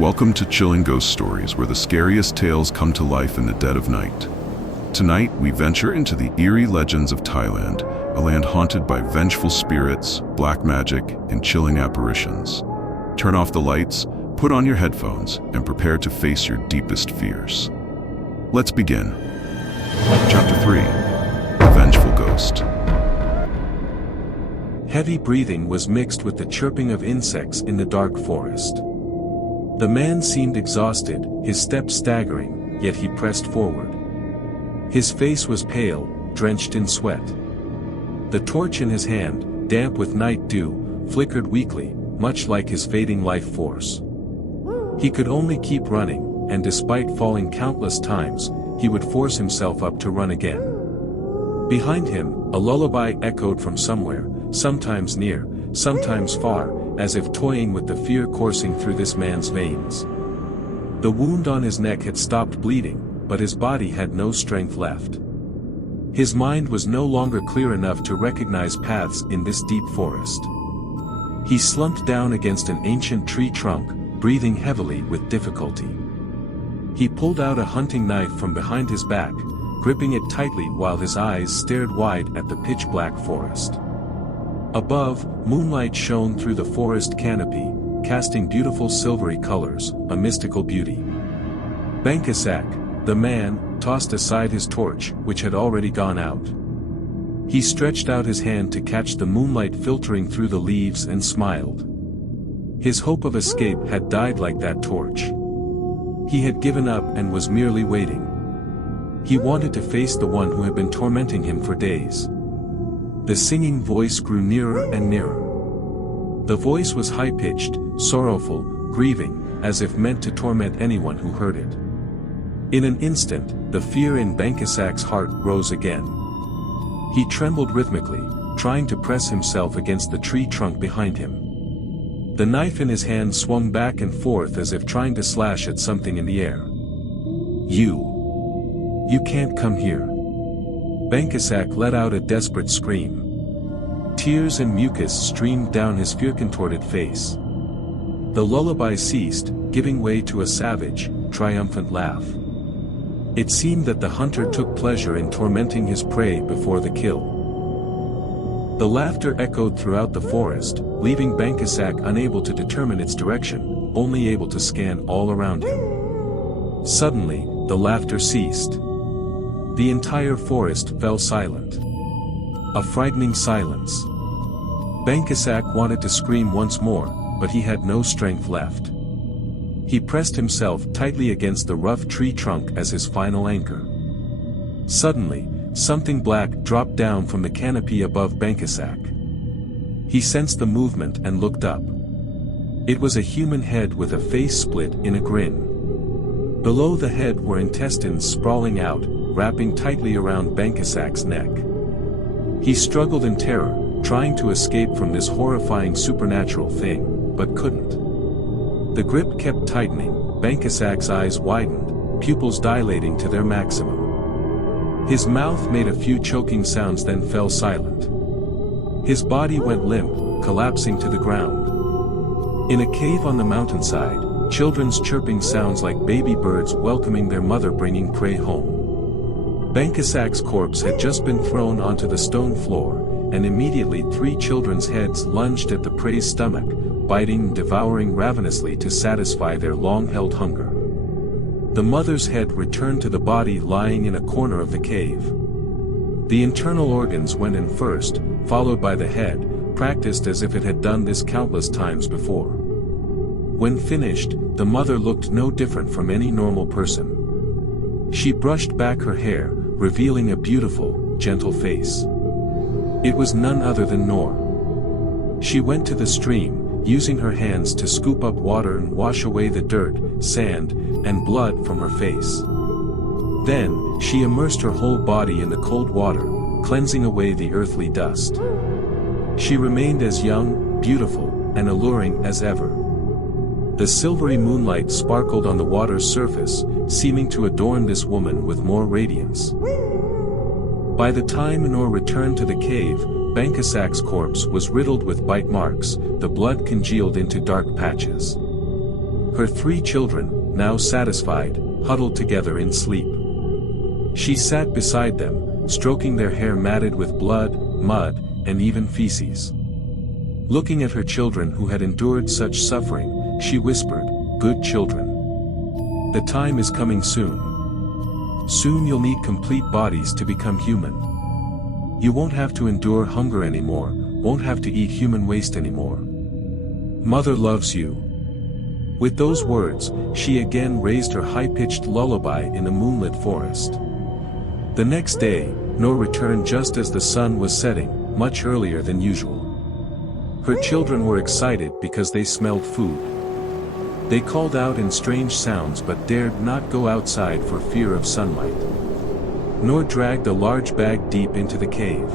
Welcome to Chilling Ghost Stories, where the scariest tales come to life in the dead of night. Tonight, we venture into the eerie legends of Thailand, a land haunted by vengeful spirits, black magic, and chilling apparitions. Turn off the lights, put on your headphones, and prepare to face your deepest fears. Let's begin. Chapter 3: The Vengeful Ghost. Heavy breathing was mixed with the chirping of insects in the dark forest. The man seemed exhausted, his steps staggering, yet he pressed forward. His face was pale, drenched in sweat. The torch in his hand, damp with night dew, flickered weakly, much like his fading life force. He could only keep running, and despite falling countless times, he would force himself up to run again. Behind him, a lullaby echoed from somewhere, sometimes near, sometimes far, as if toying with the fear coursing through this man's veins. The wound on his neck had stopped bleeding, but his body had no strength left. His mind was no longer clear enough to recognize paths in this deep forest. He slumped down against an ancient tree trunk, breathing heavily with difficulty. He pulled out a hunting knife from behind his back, gripping it tightly while his eyes stared wide at the pitch-black forest. Above, moonlight shone through the forest canopy, casting beautiful silvery colors, a mystical beauty. Banchasak, the man, tossed aside his torch, which had already gone out. He stretched out his hand to catch the moonlight filtering through the leaves and smiled. His hope of escape had died like that torch. He had given up and was merely waiting. He wanted to face the one who had been tormenting him for days. The singing voice grew nearer and nearer. The voice was high-pitched, sorrowful, grieving, as if meant to torment anyone who heard it. In an instant, the fear in Banchasak's heart rose again. He trembled rhythmically, trying to press himself against the tree trunk behind him. The knife in his hand swung back and forth as if trying to slash at something in the air. You can't come here." Banchasak let out a desperate scream. Tears and mucus streamed down his fear-contorted face. The lullaby ceased, giving way to a savage, triumphant laugh. It seemed that the hunter took pleasure in tormenting his prey before the kill. The laughter echoed throughout the forest, leaving Banchasak unable to determine its direction, only able to scan all around him. Suddenly, the laughter ceased. The entire forest fell silent. A frightening silence. Banchasak wanted to scream once more, but he had no strength left. He pressed himself tightly against the rough tree trunk as his final anchor. Suddenly, something black dropped down from the canopy above Banchasak. He sensed the movement and looked up. It was a human head with a face split in a grin. Below the head were intestines sprawling out, wrapping tightly around Banchasak's neck. He struggled in terror, trying to escape from this horrifying supernatural thing, but couldn't. The grip kept tightening, Banchasak's eyes widened, pupils dilating to their maximum. His mouth made a few choking sounds then fell silent. His body went limp, collapsing to the ground. In a cave on the mountainside, children's chirping sounds like baby birds welcoming their mother bringing prey home. Banchasak's corpse had just been thrown onto the stone floor, and immediately 3 children's heads lunged at the prey's stomach, biting and devouring ravenously to satisfy their long-held hunger. The mother's head returned to the body lying in a corner of the cave. The internal organs went in first, followed by the head, practiced as if it had done this countless times before. When finished, the mother looked no different from any normal person. She brushed back her hair, revealing a beautiful, gentle face. It was none other than Noor. She went to the stream, using her hands to scoop up water and wash away the dirt, sand, and blood from her face. Then, she immersed her whole body in the cold water, cleansing away the earthly dust. She remained as young, beautiful, and alluring as ever. The silvery moonlight sparkled on the water's surface, seeming to adorn this woman with more radiance. By the time Noor returned to the cave, Banchasak's corpse was riddled with bite marks, the blood congealed into dark patches. Her 3 children, now satisfied, huddled together in sleep. She sat beside them, stroking their hair matted with blood, mud, and even feces. Looking at her children who had endured such suffering, she whispered, "Good children. The time is coming soon. Soon you'll need complete bodies to become human. You won't have to endure hunger anymore, won't have to eat human waste anymore. Mother loves you." With those words, she again raised her high-pitched lullaby in the moonlit forest. The next day, Noor returned just as the sun was setting, much earlier than usual. Her children were excited because they smelled food. They called out in strange sounds but dared not go outside for fear of sunlight. Noor dragged a large bag deep into the cave.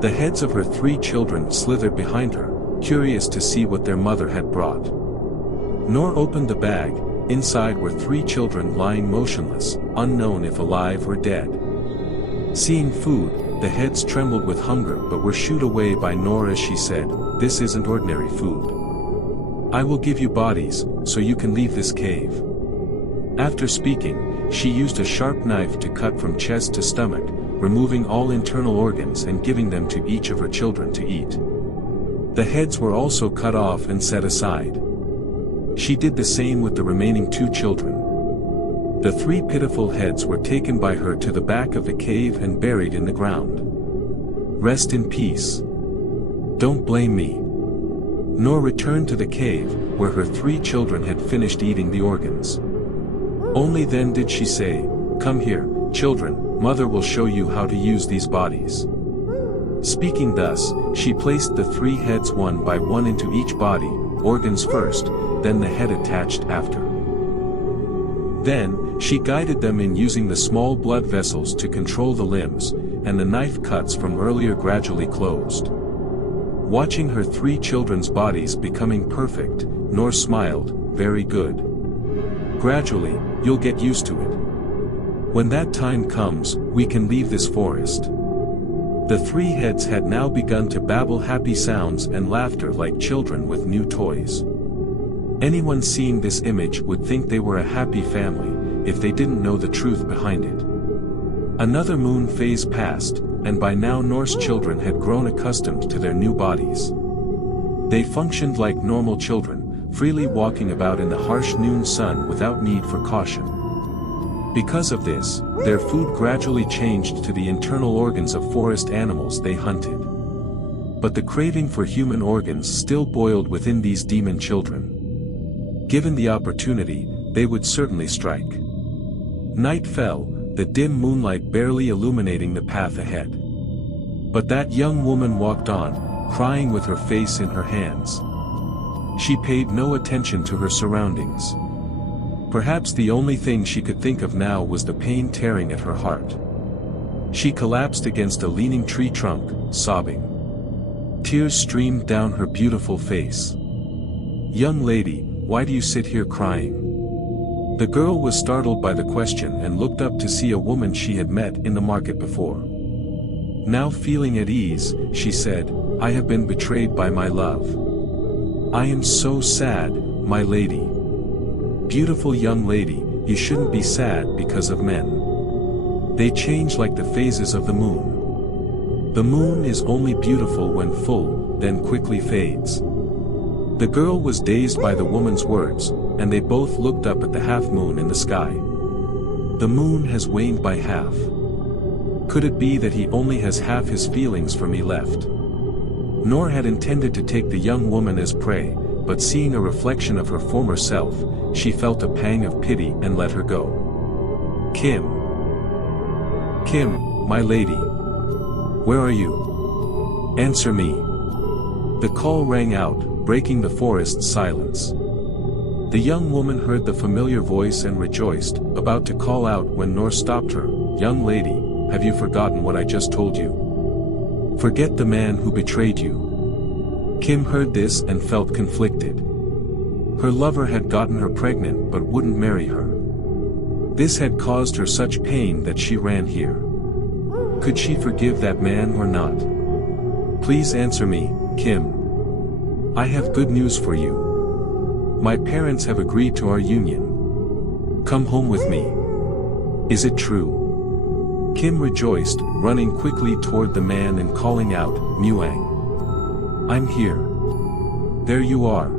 The heads of her 3 children slithered behind her, curious to see what their mother had brought. Noor opened the bag. Inside were 3 children lying motionless, unknown if alive or dead. Seeing food, the heads trembled with hunger but were shooed away by Noor as she said, "This isn't ordinary food. I will give you bodies, so you can leave this cave." After speaking, she used a sharp knife to cut from chest to stomach, removing all internal organs and giving them to each of her children to eat. The heads were also cut off and set aside. She did the same with the remaining 2 children. The 3 pitiful heads were taken by her to the back of the cave and buried in the ground. Rest in peace. Don't blame me. Noor returned to the cave, where her 3 children had finished eating the organs. Only then did she say, "Come here, children, mother will show you how to use these bodies." Speaking thus, she placed the 3 heads one by one into each body, organs first, then the head attached after. Then, she guided them in using the small blood vessels to control the limbs, and the knife cuts from earlier gradually closed. Watching her 3 children's bodies becoming perfect, Noor smiled, "Very good. Gradually, you'll get used to it. When that time comes, we can leave this forest." The 3 heads had now begun to babble happy sounds and laughter like children with new toys. Anyone seeing this image would think they were a happy family, if they didn't know the truth behind it. Another moon phase passed, and by now Noor's children had grown accustomed to their new bodies. They functioned like normal children, freely walking about in the harsh noon sun without need for caution. Because of this, their food gradually changed to the internal organs of forest animals they hunted. But the craving for human organs still boiled within these demon children. Given the opportunity, they would certainly strike. Night fell, the dim moonlight barely illuminating the path ahead. But that young woman walked on, crying with her face in her hands. She paid no attention to her surroundings. Perhaps the only thing she could think of now was the pain tearing at her heart. She collapsed against a leaning tree trunk, sobbing. Tears streamed down her beautiful face. "Young lady, why do you sit here crying?" The girl was startled by the question and looked up to see a woman she had met in the market before. Now feeling at ease, she said, "I have been betrayed by my love. I am so sad, my lady." "Beautiful young lady, you shouldn't be sad because of men. They change like the phases of the moon. The moon is only beautiful when full, then quickly fades." The girl was dazed by the woman's words, and they both looked up at the half-moon in the sky. The moon has waned by half. Could it be that he only has half his feelings for me left? Noor had intended to take the young woman as prey, but seeing a reflection of her former self, she felt a pang of pity and let her go. Kim. Kim, my lady. Where are you? Answer me. The call rang out, breaking the forest's silence. The young woman heard the familiar voice and rejoiced, about to call out when Noor stopped her. "Young lady, have you forgotten what I just told you? Forget the man who betrayed you." Kim heard this and felt conflicted. Her lover had gotten her pregnant but wouldn't marry her. This had caused her such pain that she ran here. Could she forgive that man or not? "Please answer me, Kim. I have good news for you. My parents have agreed to our union. Come home with me. Is it true? Kim rejoiced, running quickly toward the man and calling out, Muang. I'm here. There you are.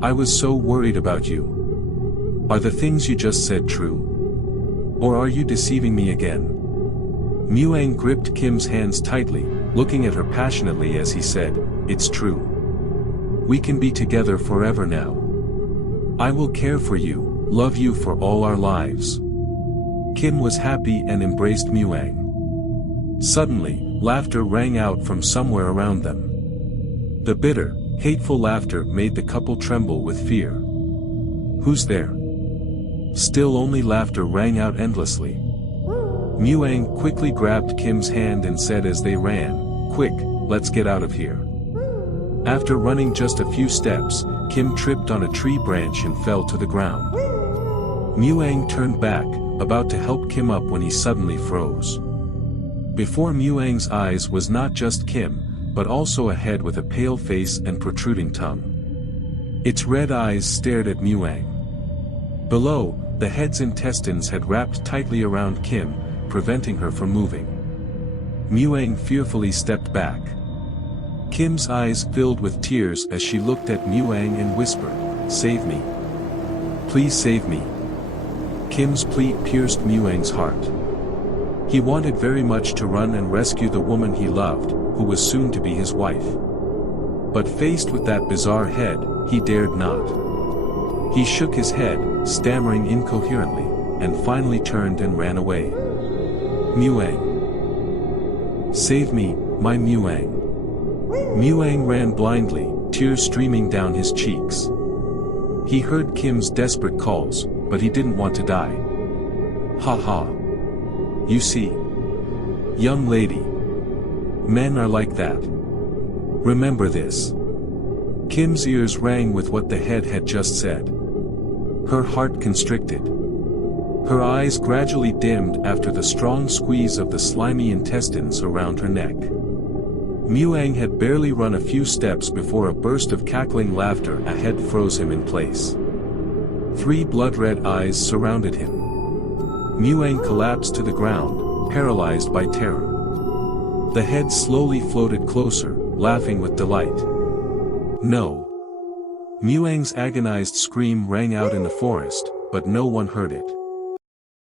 I was so worried about you. Are the things you just said true? Or are you deceiving me again? Muang gripped Kim's hands tightly, looking at her passionately as he said, It's true. We can be together forever now. I will care for you, love you for all our lives. Kim was happy and embraced Muang. Suddenly, laughter rang out from somewhere around them. The bitter, hateful laughter made the couple tremble with fear. Who's there? Still only laughter rang out endlessly. Muang quickly grabbed Kim's hand and said as they ran, Quick, let's get out of here. After running just a few steps, Kim tripped on a tree branch and fell to the ground. Muang turned back, about to help Kim up when he suddenly froze. Before Muang's eyes was not just Kim, but also a head with a pale face and protruding tongue. Its red eyes stared at Muang. Below, the head's intestines had wrapped tightly around Kim, preventing her from moving. Muang fearfully stepped back. Kim's eyes filled with tears as she looked at Muang and whispered, Save me. Please save me. Kim's plea pierced Muang's heart. He wanted very much to run and rescue the woman he loved, who was soon to be his wife. But faced with that bizarre head, he dared not. He shook his head, stammering incoherently, and finally turned and ran away. Muang. Save me, my Muang. Muang ran blindly, tears streaming down his cheeks. He heard Kim's desperate calls, but he didn't want to die. Ha ha. You see. Young lady. Men are like that. Remember this. Kim's ears rang with what the head had just said. Her heart constricted. Her eyes gradually dimmed after the strong squeeze of the slimy intestines around her neck. Muang had barely run a few steps before a burst of cackling laughter ahead froze him in place. 3 blood-red eyes surrounded him. Muang collapsed to the ground, paralyzed by terror. The head slowly floated closer, laughing with delight. No. Muang's agonized scream rang out in the forest, but no one heard it.